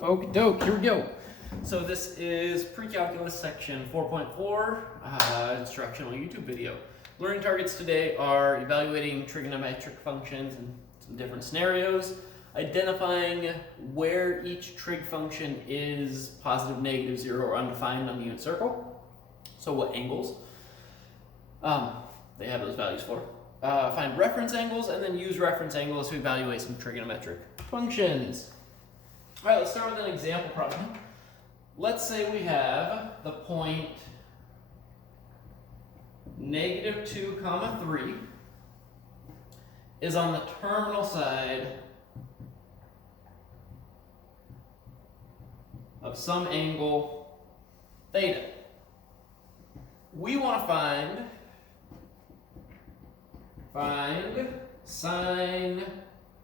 Okie doke, here we go. So this is Pre-Calculus section 4.4, instructional YouTube video. Learning targets today are evaluating trigonometric functions in some different scenarios, identifying where each trig function is positive, negative, 0, or undefined on the unit circle. So what angles they have those values for. Find reference angles and then use reference angles to evaluate some trigonometric functions. All right, let's start with an example problem. Let's say we have the point -2, 3 is on the terminal side of some angle theta. We want to find sine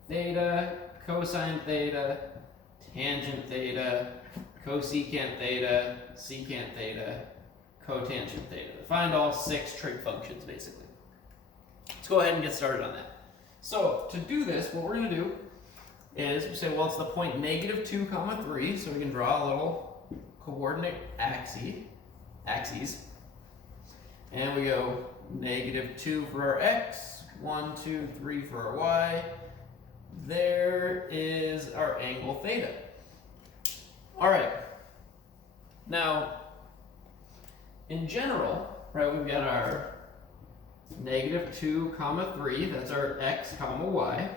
theta, cosine theta, tangent theta, cosecant theta, secant theta, cotangent theta. Find all 6 trig functions, basically. Let's go ahead and get started on that. So to do this, what we're going to do is we say, well, it's the point -2, 3, so we can draw a little coordinate axes. And we go -2 for our x, 1, 2, 3 for our y. There is our angle theta. All right. Now, in general, right, we've got our -2, 3. That's our x, y.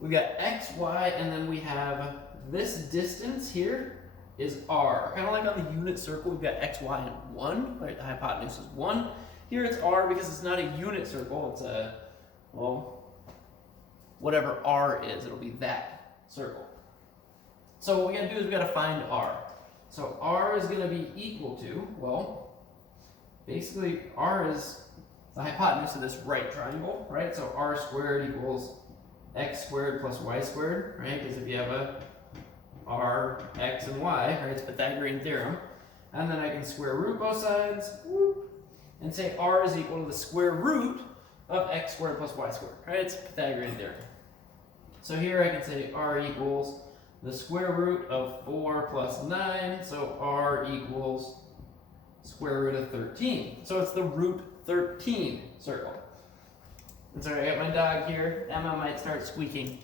We've got x, y, and then we have this distance here is r. Kind of like on the unit circle, we've got x, y, and 1. Right, the hypotenuse is 1. Here it's r because it's not a unit circle. It's a, well, whatever r is, it'll be that circle. So what we gotta do is we gotta find r. So r is gonna be equal to, well, basically r is the hypotenuse of this right triangle, right? So r squared equals x squared plus y squared, right? Because if you have a r, x, and y, right, it's Pythagorean theorem. And then I can square root both sides, whoop, and say r is equal to the square root of x squared plus y squared, right? It's Pythagorean theorem. So here I can say r equals the square root of 4 plus 9, so r equals square root of 13. So it's the root 13 circle. And sorry, I got my dog here. Emma might start squeaking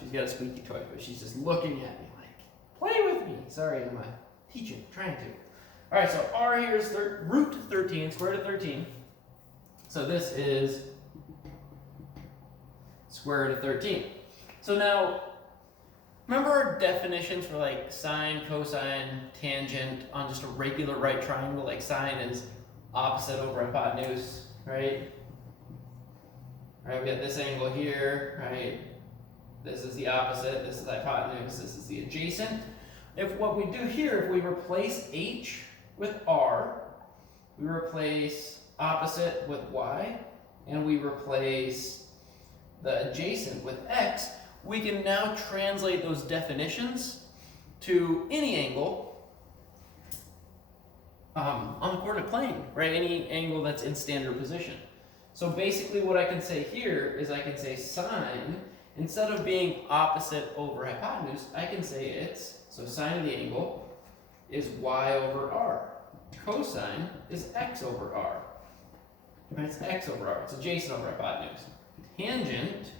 she's got a squeaky toy, but she's just looking at me like, play with me. Sorry, Emma, teaching, trying to. All right, so r here is root 13, square root of 13. So this is square root of 13. So now, remember our definitions for like sine, cosine, tangent on just a regular right triangle? Like sine is opposite over hypotenuse, right? Right, we got this angle here, right? This is the opposite, this is the hypotenuse, this is the adjacent. If what we do here, if we replace h with r, we replace opposite with y, and we replace the adjacent with x, we can now translate those definitions to any angle on the coordinate plane, right? Any angle that's in standard position. So basically what I can say here is I can say sine, instead of being opposite over hypotenuse, I can say it's, so sine of the angle is y over r. Cosine is x over r. Right, it's x over r, it's adjacent over hypotenuse. Tangent,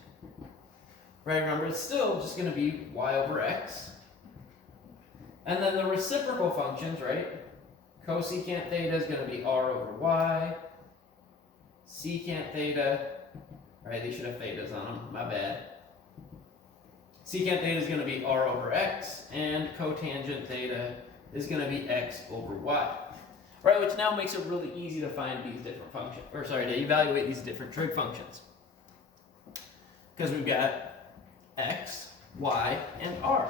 right, remember, it's still just going to be y over x. And then the reciprocal functions, right? Cosecant theta is going to be r over y. Secant theta, right, these should have thetas on them, my bad. Secant theta is going to be r over x, and cotangent theta is going to be x over y. Right, which now makes it really easy to find these different functions, or sorry, to evaluate these different trig functions. Because we've got x, y, and r.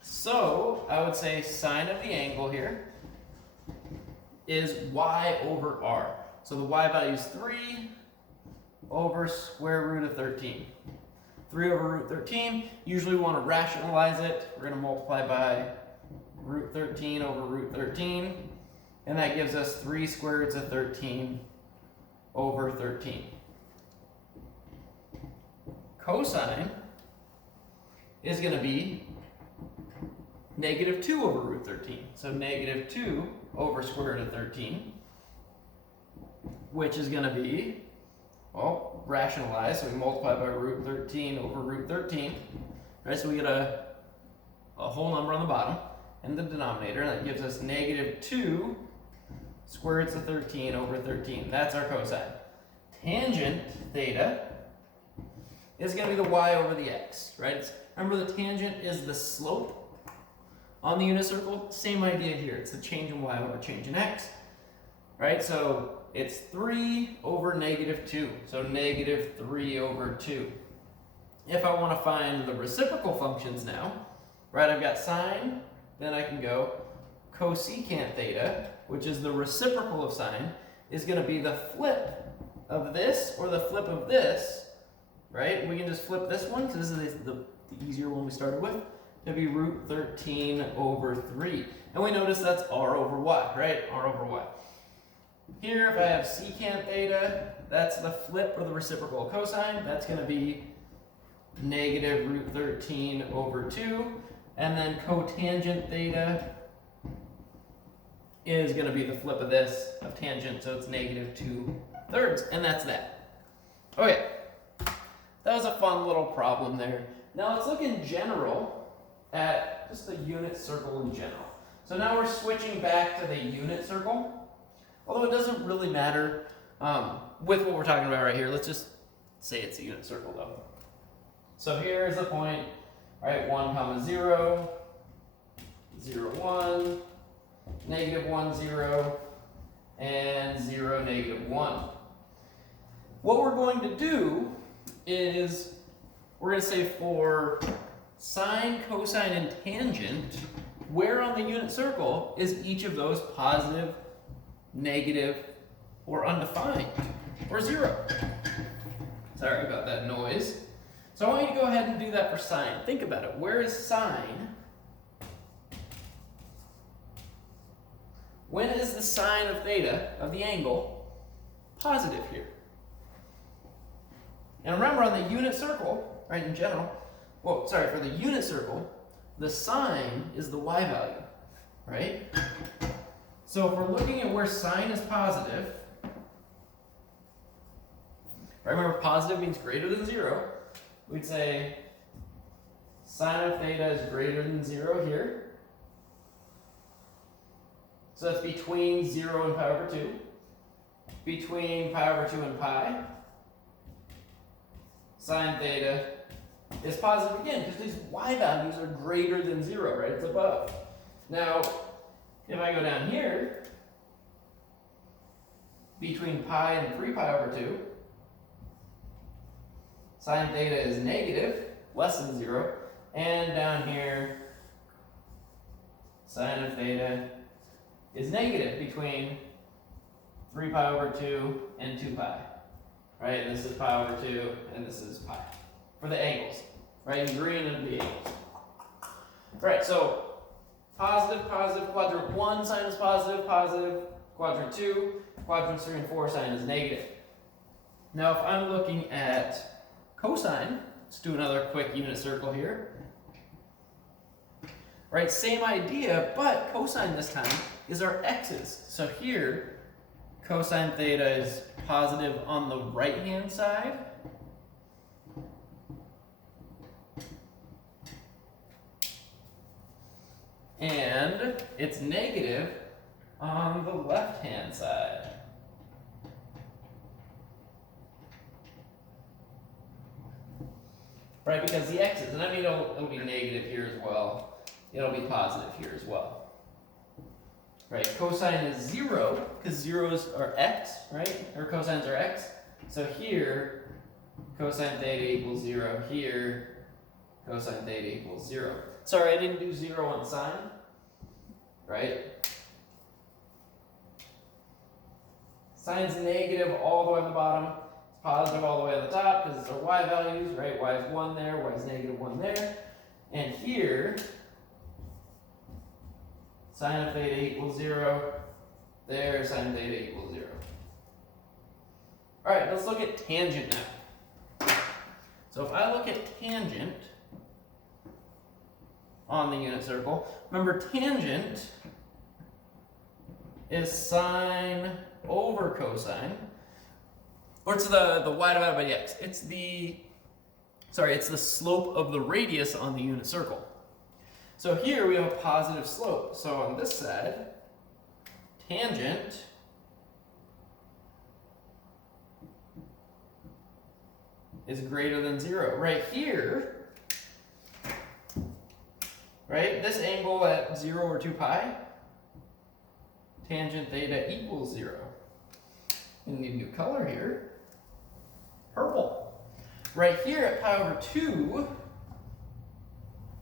So I would say sine of the angle here is y over r. So the y value is 3 over square root of 13. 3 over root 13. Usually we want to rationalize it. We're going to multiply by root 13 over root 13. And that gives us 3 square roots of 13 over 13. Cosine is going to be negative 2 over root 13. So negative 2 over square root of 13, which is going to be, well, rationalized. So we multiply by root 13 over root 13. Right, so we get a whole number on the bottom in the denominator, and that gives us negative 2 square roots of 13 over 13. That's our cosine. Tangent theta is going to be the y over the x, right? Remember, the tangent is the slope on the unit circle. Same idea here. It's the change in y over change in x, right? So it's 3 over negative 2. So negative 3 over 2. If I want to find the reciprocal functions now, right, I've got sine, then I can go cosecant theta, which is the reciprocal of sine, is going to be the flip of this or the flip of this, right? We can just flip this one, because this is the easier one we started with, to be root 13 over 3. And we notice that's r over y, right? R over y. Here, if I have secant theta, that's the flip or the reciprocal of cosine. That's going to be negative root 13 over 2. And then cotangent theta is going to be the flip of this, of tangent, so it's negative 2/3, and that's that. Okay, that was a fun little problem there. Now let's look in general at just the unit circle in general. So now we're switching back to the unit circle, although it doesn't really matter with what we're talking about right here. Let's just say it's a unit circle though. So here's the point, right? 1, comma 0, 0, 1, negative 1, 0, and 0, negative 1. What we're going to do is we're going to say for sine, cosine, and tangent, where on the unit circle is each of those positive, negative, or undefined, or 0? Sorry about that noise. So I want you to go ahead and do that for sine. Think about it. Where is sine? When is the sine of theta, of the angle, positive here? And remember, on the unit circle, right, in general, well, sorry, for the unit circle, the sine is the y value, right? So if we're looking at where sine is positive, right, remember positive means greater than 0, we'd say sine of theta is greater than 0 here. So that's between 0 and pi over 2. Between pi over 2 and pi, sine theta is positive again, because these y values are greater than 0, right? It's above. Now, if I go down here, between pi and 3 pi over 2, sine theta is negative, less than 0. And down here, sine of theta is negative between 3 pi over 2 and 2 pi. Right? And this is pi over 2, and this is pi. For the angles. Right? In green and the angles. Right, so positive, positive, quadrant 1, sine is positive, positive, quadrant 2, quadrants 3 and 4, sine is negative. Now if I'm looking at cosine, let's do another quick unit circle here. Right, same idea, but cosine this time is our x's. So here, cosine theta is positive on the right-hand side. And it's negative on the left-hand side. Right, because the x's, and I mean it'll be negative here as well. It'll be positive here as well. Right, cosine is 0, because zeros are x, right? Or cosines are x. So here, cosine theta equals 0. Here, cosine theta equals 0. Sorry, I didn't do 0 on sine. Right? Sine's negative all the way on the bottom. It's positive all the way on the top, because it's our y values, right? Y is 1 there, y is negative 1 there. And here, sine of theta equals 0. There, sine of theta equals 0. All right, let's look at tangent now. So if I look at tangent on the unit circle. Remember, tangent is sine over cosine, or it's the y divided by the x. It's the slope of the radius on the unit circle. So here we have a positive slope. So on this side, tangent is greater than 0. Right here, right, this angle at 0 or 2 pi, tangent theta equals 0. We need a new color here, purple. Right here at pi over 2,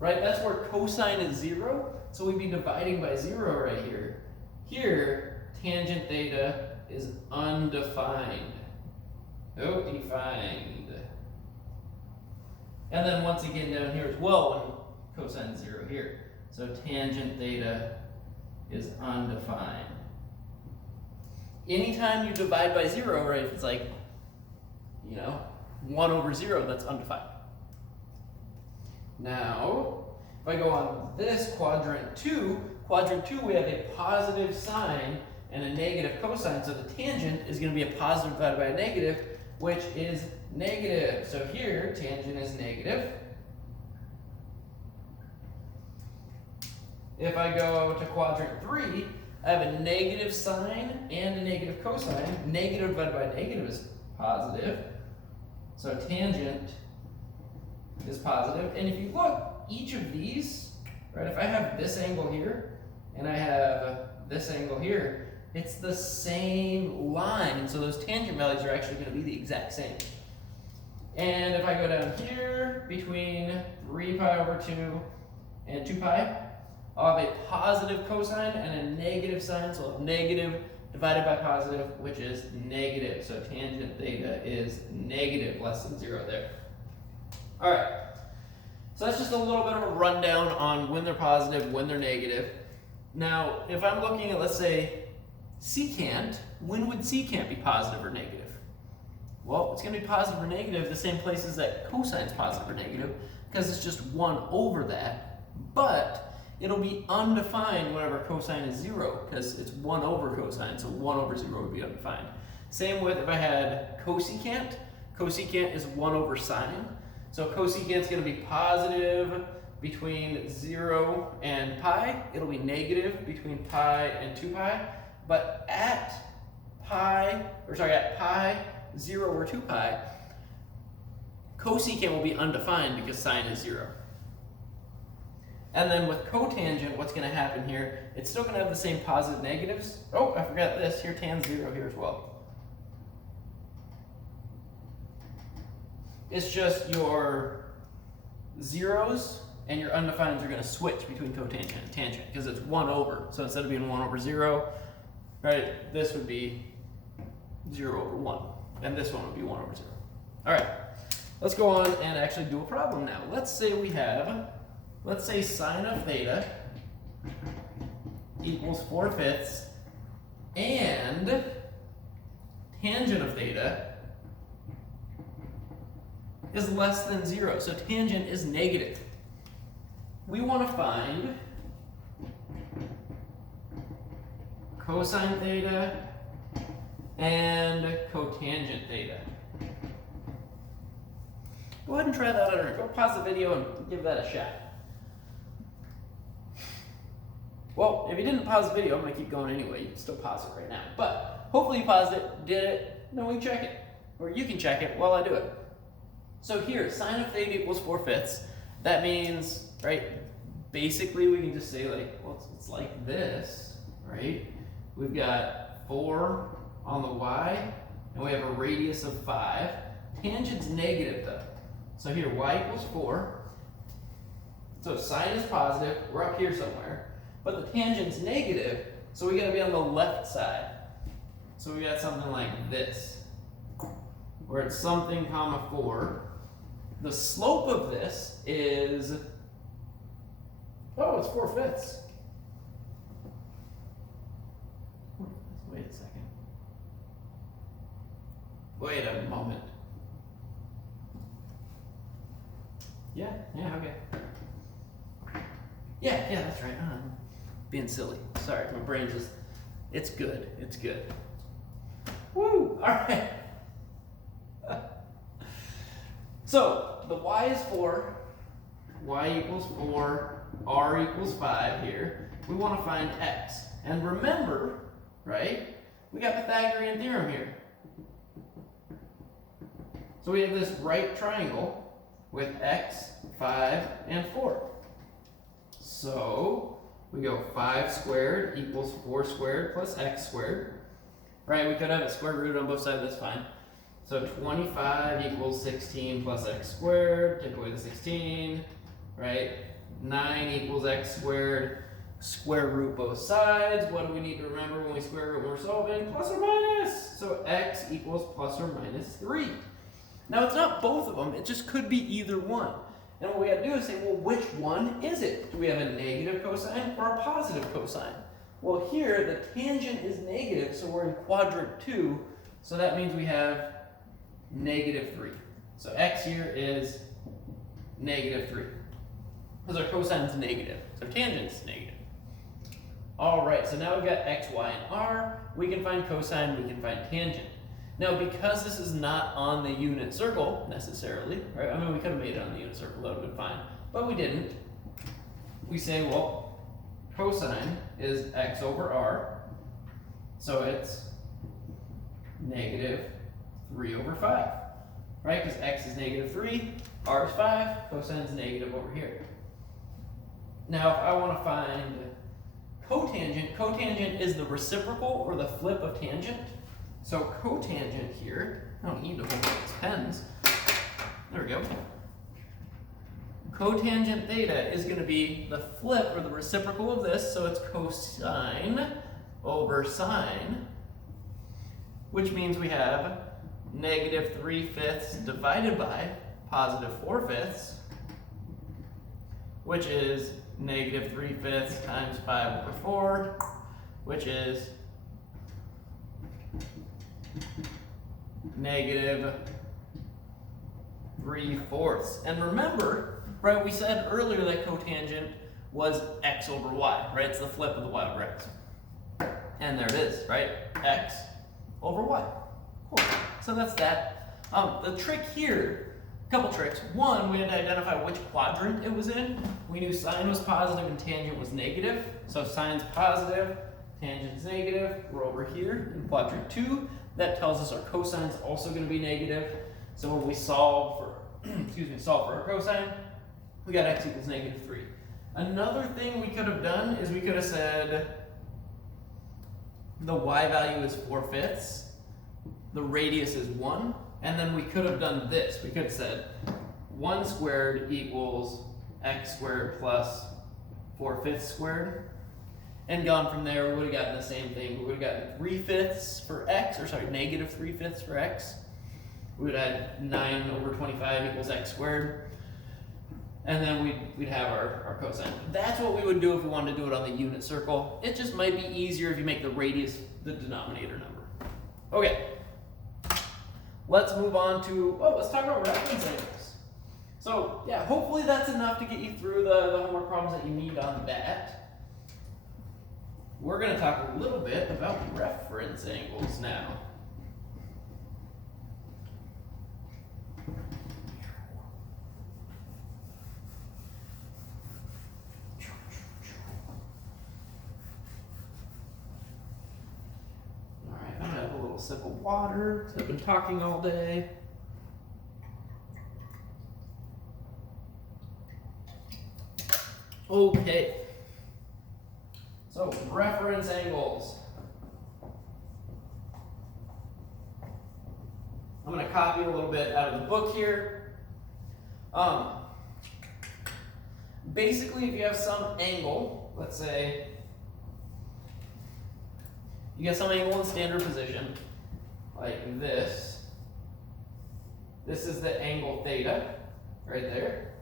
right, that's where cosine is 0, so we'd be dividing by 0 right here. Here, tangent theta is undefined. No, defined. And then once again down here as well, when cosine is 0 here. So tangent theta is undefined. Anytime you divide by 0, right, if it's like, 1 over 0, that's undefined. Now, if I go on this quadrant 2, we have a positive sine and a negative cosine, so the tangent is going to be a positive divided by a negative, which is negative. So here, tangent is negative. If I go to quadrant 3, I have a negative sine and a negative cosine. Negative divided by negative is positive. So tangent is positive. And if you look, each of these, right, if I have this angle here and I have this angle here, it's the same line. And so those tangent values are actually going to be the exact same. And if I go down here between 3 pi over 2 and 2 pi, I'll have a positive cosine and a negative sine, so I'll have negative divided by positive, which is negative. So tangent theta is negative, less than 0 there. All right, so that's just a little bit of a rundown on when they're positive, when they're negative. Now, if I'm looking at, let's say, secant, when would secant be positive or negative? Well, it's going to be positive or negative the same places that cosine's positive or negative, because it's just 1 over that, but it'll be undefined whenever cosine is 0, because it's 1 over cosine, so 1 over 0 would be undefined. Same with if I had cosecant. Cosecant is 1 over sine, so cosecant is going to be positive between 0 and pi. It'll be negative between pi and 2 pi, but at pi, 0 or 2 pi, cosecant will be undefined because sine is 0. And then with cotangent, what's going to happen here, it's still going to have the same positive negatives. Oh, I forgot this. Here, tan 0 here as well. It's just your zeros and your undefineds are going to switch between cotangent and tangent because it's 1 over. So instead of being 1 over 0, right, this would be 0 over 1. And this one would be 1 over 0. All right, let's go on and actually do a problem now. Let's say we have, sine of theta equals 4/5 and tangent of theta is less than 0. So tangent is negative. We want to find cosine theta and cotangent theta. Go ahead and try that out. Go pause the video and give that a shot. Well, if you didn't pause the video, I'm going to keep going anyway. You can still pause it right now. But hopefully you paused it, did it, then we can check it. Or you can check it while I do it. So here, sine of theta equals 4/5. That means, right, basically we can just say like, well, it's like this, right? We've got 4 on the y, and we have a radius of 5. Tangent's negative though. So here, y equals 4. So sine is positive, we're up here somewhere. But the tangent's negative, so we gotta be on the left side. So we got something like this, where it's something comma 4. The slope of this is, oh, it's 4/5. Wait a second. Wait a moment. Yeah, okay. Yeah, that's right. I'm being silly. Sorry, my brain just, it's good. It's good. Woo! All right. So the y is 4, y equals 4, r equals 5 here. We want to find x. And remember, right, we got Pythagorean theorem here. So we have this right triangle with x, 5, and 4. So we go 5 squared equals 4 squared plus x squared. Right, we could have a square root on both sides, that's fine. So 25 equals 16 plus x squared, take away the 16, right? 9 equals x squared, square root both sides. What do we need to remember when we square root when we're solving? Plus or minus. So x equals plus or minus 3. Now it's not both of them, it just could be either one. And what we have to do is say, well, which one is it? Do we have a negative cosine or a positive cosine? Well, here the tangent is negative, so we're in quadrant 2, so that means we have negative 3. So x here is negative 3. Because our cosine is negative, so tangent is negative. All right, so now we've got x, y, and r. We can find cosine, we can find tangent. Now, because this is not on the unit circle, necessarily, right? I mean, we could have made it on the unit circle, that would have been fine, but we didn't. We say, well, cosine is x over r, so it's negative 3 over 5, right? Because x is negative 3, r is 5, cosine is negative over here. Now, if I want to find cotangent, cotangent is the reciprocal or the flip of tangent. So cotangent here, I don't need to hold these pens. There we go. Cotangent theta is going to be the flip or the reciprocal of this, so it's cosine over sine, which means we have negative 3/5 divided by positive 4/5, which is negative 3/5 times 5 over 4, which is negative 3/4. And remember, right, we said earlier that cotangent was x over y, right? It's the flip of the y over x. And there it is, right? X over y. Cool. So that's that. The trick here, a couple tricks. One, we had to identify which quadrant it was in. We knew sine was positive and tangent was negative. So sine's positive, tangent's negative. We're over here in quadrant 2. That tells us our cosine's also going to be negative. So when we solve for, solve for our cosine, we got x equals negative 3. Another thing we could have done is we could have said the y value is 4/5, the radius is 1, and then we could have done this. We could have said 1 squared equals x squared plus 4/5 squared, and gone from there. We would have gotten the same thing. We would have gotten 3/5 for x, or sorry, negative 3/5 for x. We would have had 9 over 25 equals x squared. And then we'd have our cosine. That's what we would do if we wanted to do it on the unit circle. It just might be easier if you make the radius the denominator number. Okay. Let's move on to, let's talk about reference angles. So yeah, hopefully that's enough to get you through the homework problems that you need on that. We're going to talk a little bit about reference angles now. Sip of water, because I've been talking all day. Okay, so reference angles. I'm going to copy a little bit out of the book here. Basically, if you have some angle, let's say you get some angle in standard position, like this. This is the angle theta, right there.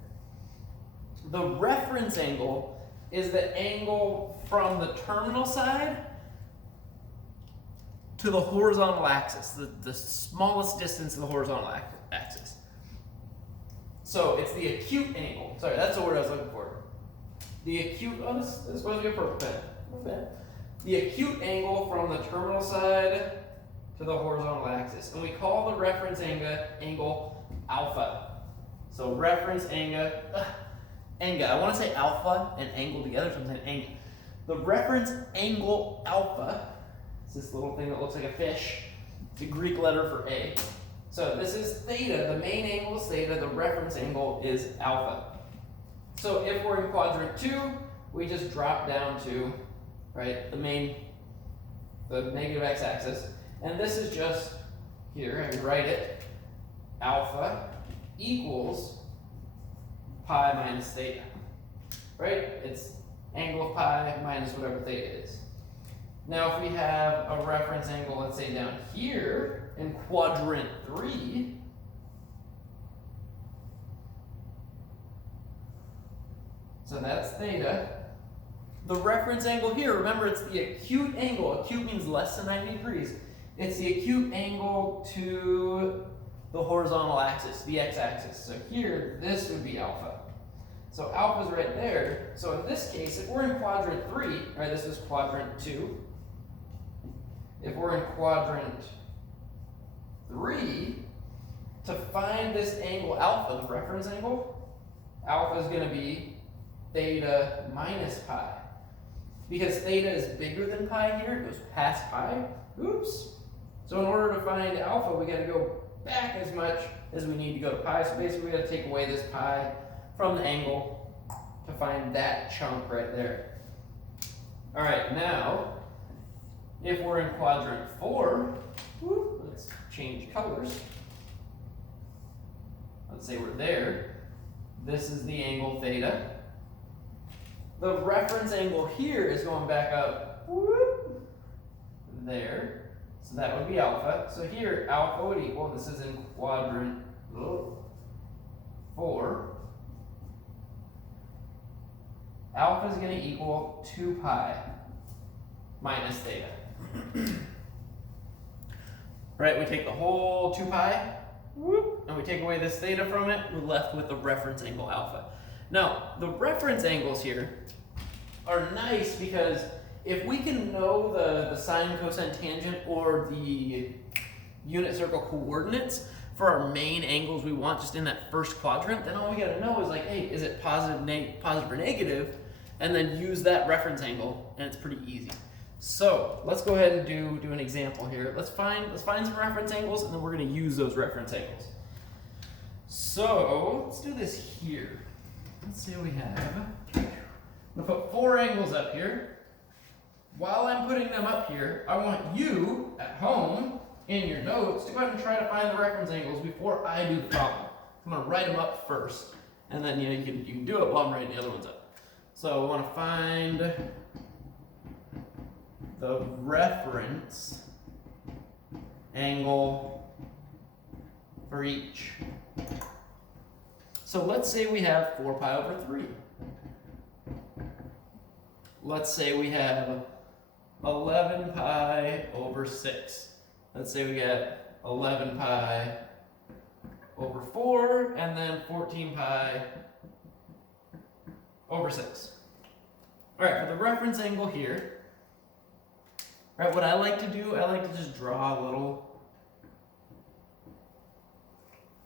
The reference angle is the angle from the terminal side to the horizontal axis, the smallest distance to the horizontal axis. So it's the acute angle. Sorry, that's the word I was looking for. The acute, oh, this is supposed to be a purple pen. Okay. The acute angle from the terminal side to the horizontal axis. And we call the reference angle alpha. So reference angle, I want to say alpha and angle together, so I'm saying angle. The reference angle alpha, it's this little thing that looks like a fish. It's a Greek letter for A. So this is theta, the main angle is theta, the reference angle is alpha. So if we're in quadrant 2, we just drop down to, right, the negative x-axis. And this is just, here, I can write it, alpha equals pi minus theta, right? It's angle of pi minus whatever theta is. Now if we have a reference angle, let's say down here in quadrant 3, so that's theta. The reference angle here, remember it's the acute angle. Acute means less than 90 degrees. It's the acute angle to the horizontal axis, the x-axis. So here, this would be alpha. So alpha's right there. So in this case, if we're in quadrant 3, right, this is quadrant 2. If we're in quadrant 3, to find this angle alpha, the reference angle, alpha is going to be theta minus pi. Because theta is bigger than pi here, it goes past pi. Oops. So in order to find alpha, we got to go back as much as we need to go to pi. So basically, we got to take away this pi from the angle to find that chunk right there. All right, now, if we're in quadrant 4, let's change colors. Let's say we're there. This is the angle theta. The reference angle here is going back up there. So that would be alpha. So here, alpha would equal, this is in quadrant 4. Alpha is going to equal 2 pi minus theta. Right, we take the whole 2 pi, and we take away this theta from it, we're left with the reference angle alpha. Now, the reference angles here are nice because if we can know the sine, cosine, tangent, or the unit circle coordinates for our main angles we want just in that first quadrant, then all we gotta know is like, hey, is it positive or negative? And then use that reference angle, and it's pretty easy. So let's go ahead and do an example here. Let's find some reference angles, and then we're gonna use those reference angles. So let's do this here. Let's say we have, I'm gonna put 4 angles up here. While I'm putting them up here, I want you at home in your notes to go ahead and try to find the reference angles before I do the problem. I'm gonna write them up first, and then you can do it while I'm writing the other ones up. So we want to find the reference angle for each. So let's say we have 4 pi over 3. Let's say we have 11 pi over 6. Let's say we get 11 pi over 4, and then 14 pi over 6. All right, for the reference angle here, right, what I like to do, I like to just draw a little,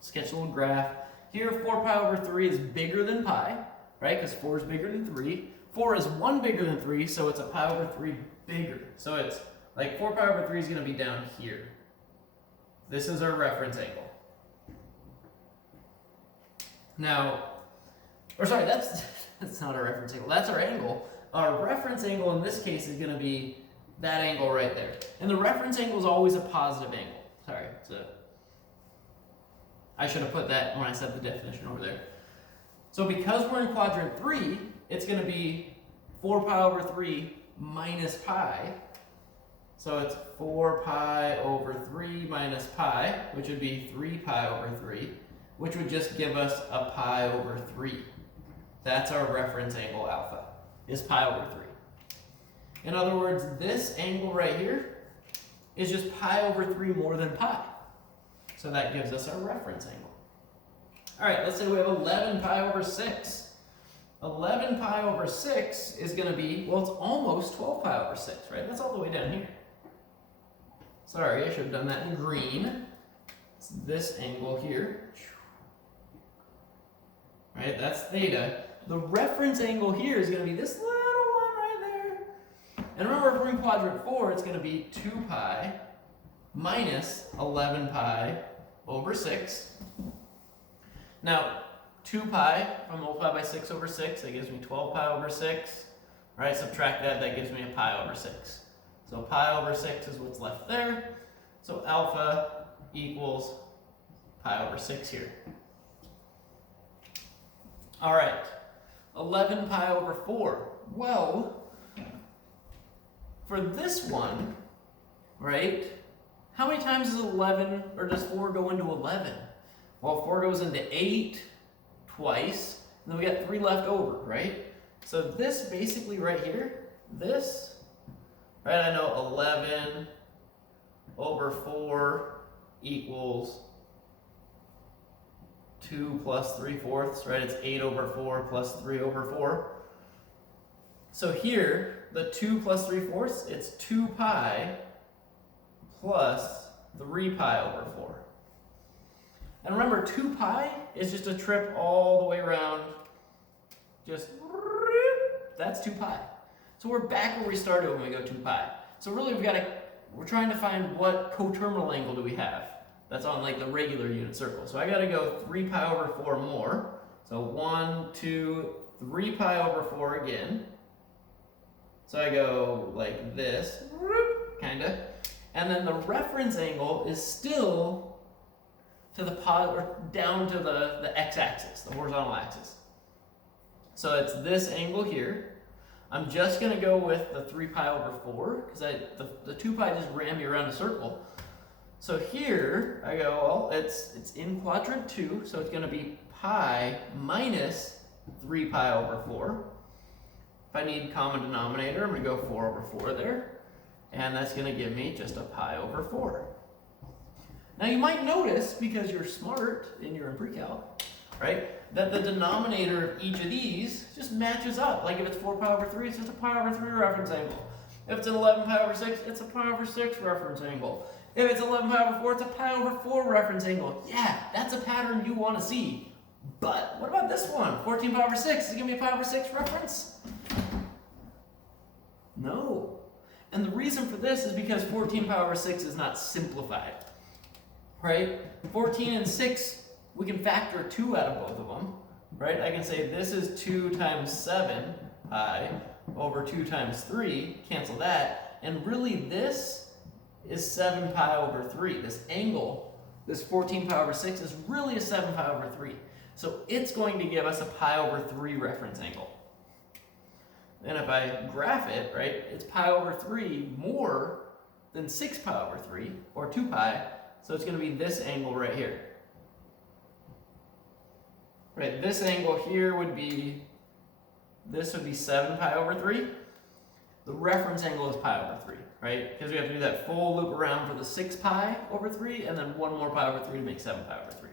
sketch a little graph. Here, 4 pi over 3 is bigger than pi, right, because 4 is bigger than 3. 4 is 1 bigger than 3, so it's a pi over 3 bigger. So it's like 4 pi over 3 is going to be down here. This is our reference angle. Now, or sorry, that's not our reference angle. That's our angle. Our reference angle in this case is going to be that angle right there. And the reference angle is always a positive angle. Sorry, I should have put that when I said the definition over there. So because we're in quadrant 3, it's going to be 4 pi over 3 minus pi. So it's 4 pi over 3 minus pi, which would be 3 pi over 3, which would just give us a pi over 3. That's our reference angle alpha, is pi over 3. In other words, this angle right here is just pi over 3 more than pi. So that gives us our reference angle. All right, let's say we have 11 pi over 6. 11 pi over 6 is going to be, well, it's almost 12 pi over 6, right? That's all the way down here. Sorry, I should have done that in green. It's this angle here. Right, that's theta. The reference angle here is going to be this little one right there. And remember, if we're in quadrant 4, it's going to be 2 pi minus 11 pi over 6. Now, 2 pi, if I multiply by 6 over 6, that gives me 12 pi over 6. Right, subtract that, that gives me a pi over 6. So pi over 6 is what's left there. So alpha equals pi over 6 here. All right, 11 pi over 4. Well, for this one, right, how many times is 11, or does 4 go into 11? Well, 4 goes into 8 twice, and then we got 3 left over, right? So this basically right here, this, right, I know 11 over 4 equals 2 plus 3/4, right? It's 8 over 4 plus 3 over 4. So here, the 2 plus 3/4, it's 2 pi plus 3 pi over 4. And remember, 2 pi is just a trip all the way around. Just, that's 2 pi. So we're back where we started when we go 2 pi. So really we're trying to find what coterminal angle do we have. That's on like the regular unit circle. So I gotta go 3 pi over 4 more. So 1, 2, 3 pi over 4 again. So I go like this, kinda. And then the reference angle is still to the or down to the x-axis, the horizontal axis. So it's this angle here. I'm just gonna go with the 3 pi over 4 because the 2 pi just ran me around a circle. So here I go, well, it's in quadrant 2, so it's gonna be pi minus 3 pi over 4. If I need common denominator, I'm gonna go 4 over 4 there. And that's gonna give me just a pi over 4. Now you might notice, because you're smart and you're in Precalc, right, that the denominator of each of these just matches up. Like if it's 4 pi over 3, it's just a pi over 3 reference angle. If it's an 11 pi over 6, it's a pi over 6 reference angle. If it's 11 pi over 4, it's a pi over 4 reference angle. Yeah, that's a pattern you want to see. But what about this one? 14 pi over 6, is it going to be a pi over 6 reference? No. And the reason for this is because 14 pi over 6 is not simplified. Right? 14 and 6, we can factor 2 out of both of them. Right? I can say this is 2 times 7 pi over 2 times 3. Cancel that. And really this is 7 pi over 3. This angle, this 14 pi over 6 is really a 7 pi over 3. So it's going to give us a pi over 3 reference angle. And if I graph it, right, it's pi over 3 more than 6 pi over 3, or 2 pi, so it's going to be this angle right here. Right, this angle here would be, this would be 7 pi over 3. The reference angle is pi over 3, right? Because we have to do that full loop around for the 6 pi over 3, and then one more pi over 3 to make 7 pi over 3.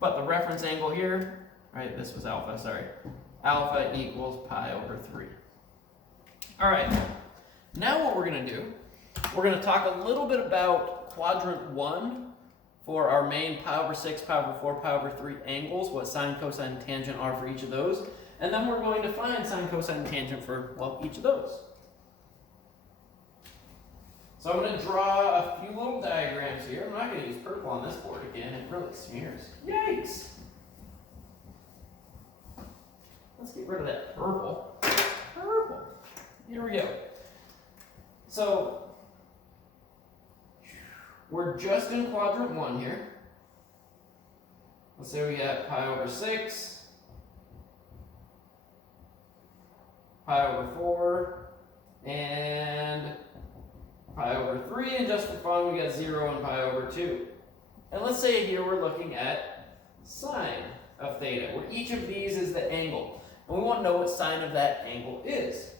But the reference angle here, right, this was alpha, sorry. Alpha equals pi over 3. All right, now what we're going to do, we're going to talk a little bit about quadrant 1 for our main pi over 6, pi over 4, pi over 3 angles, what sine, cosine, and tangent are for each of those. And then we're going to find sine, cosine, and tangent for, well, each of those. So I'm going to draw a few little diagrams here. I'm not going to use purple on this board again. It really smears. Yikes! Let's get rid of that purple. Purple. Here we go. So we're just in quadrant 1 here. Let's say we got pi over 6, pi over 4, and pi over 3, and just for fun we got 0 and pi over 2. And let's say here we're looking at sine of theta, where each of these is the angle. And we want to know what sine of that angle is.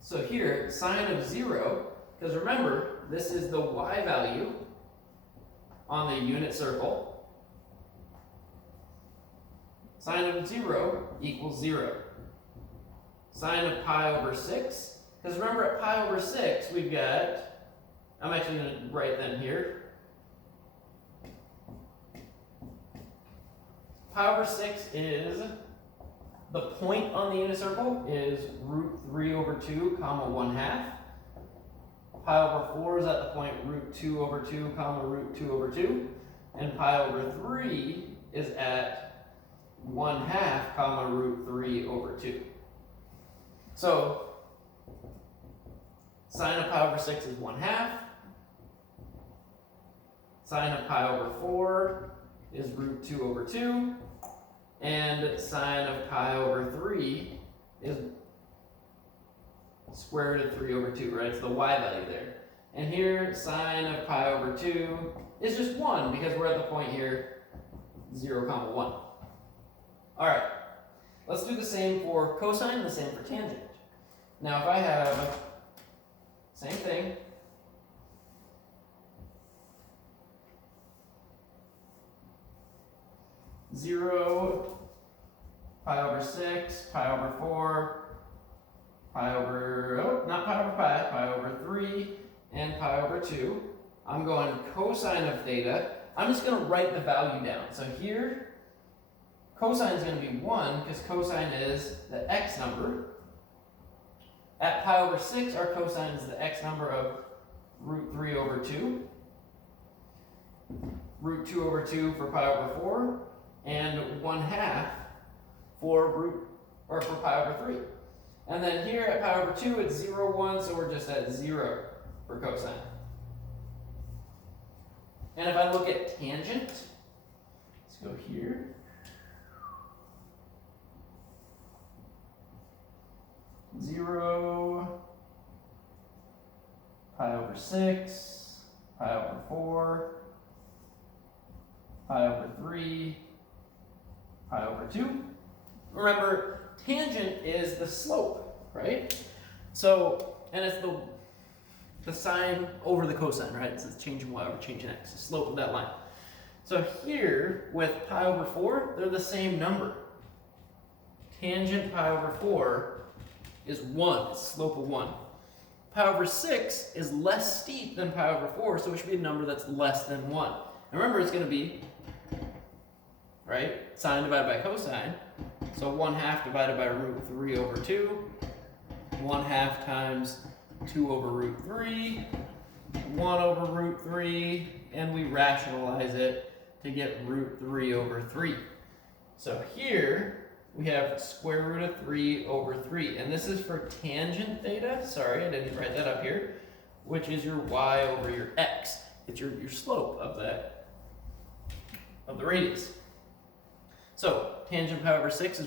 So here, sine of 0, because remember, this is the y value on the unit circle. Sine of 0 equals 0. Sine of pi over 6, because remember at pi over 6 we've got, I'm actually going to write them here. Pi over 6 is, the point on the unit circle is root 3 over 2, comma 1/2. Pi over 4 is at the point root 2 over 2, comma root 2 over 2. And pi over 3 is at 1/2, comma root 3 over 2. So, sine of pi over 6 is 1/2. Sine of pi over 4 is root 2 over 2. And sine of pi over 3 is square root of 3 over 2, right? It's the y value there. And here, sine of pi over 2 is just 1, because we're at the point here, 0, comma 1. All right, let's do the same for cosine and the same for tangent. Now, if I have, same thing, zero, pi over 6, pi over 4, pi over, oh, not pi over pi, pi over 3, and pi over 2. I'm going cosine of theta. I'm just going to write the value down. So here, cosine is going to be 1, because cosine is the x number. At pi over 6, our cosine is the x number of root 3 over 2. Root 2 over 2 for pi over 4. And 1/2 for pi over 3. And then here at pi over 2, it's 0, 1, so we're just at 0 for cosine. And if I look at tangent, let's go here. Zero, pi over 6, pi over 4, pi over 3, pi over 2. Remember, tangent is the slope, right? So, and it's the sine over the cosine, right? It's changing y over changing x, the slope of that line. So here, with pi over 4, they're the same number. Tangent pi over 4 is 1, it's slope of 1. Pi over 6 is less steep than pi over 4, so it should be a number that's less than 1. And remember, it's going to be, right, sine divided by cosine. So 1/2 divided by root 3 over 2. 1/2 times 2 over root 3. 1 over root 3. And we rationalize it to get root 3 over 3. So here we have square root of 3 over 3. And this is for tangent theta. Sorry, I didn't write that up here. Which is your y over your x. It's your slope of that, of the radius. So tangent pi over 6 is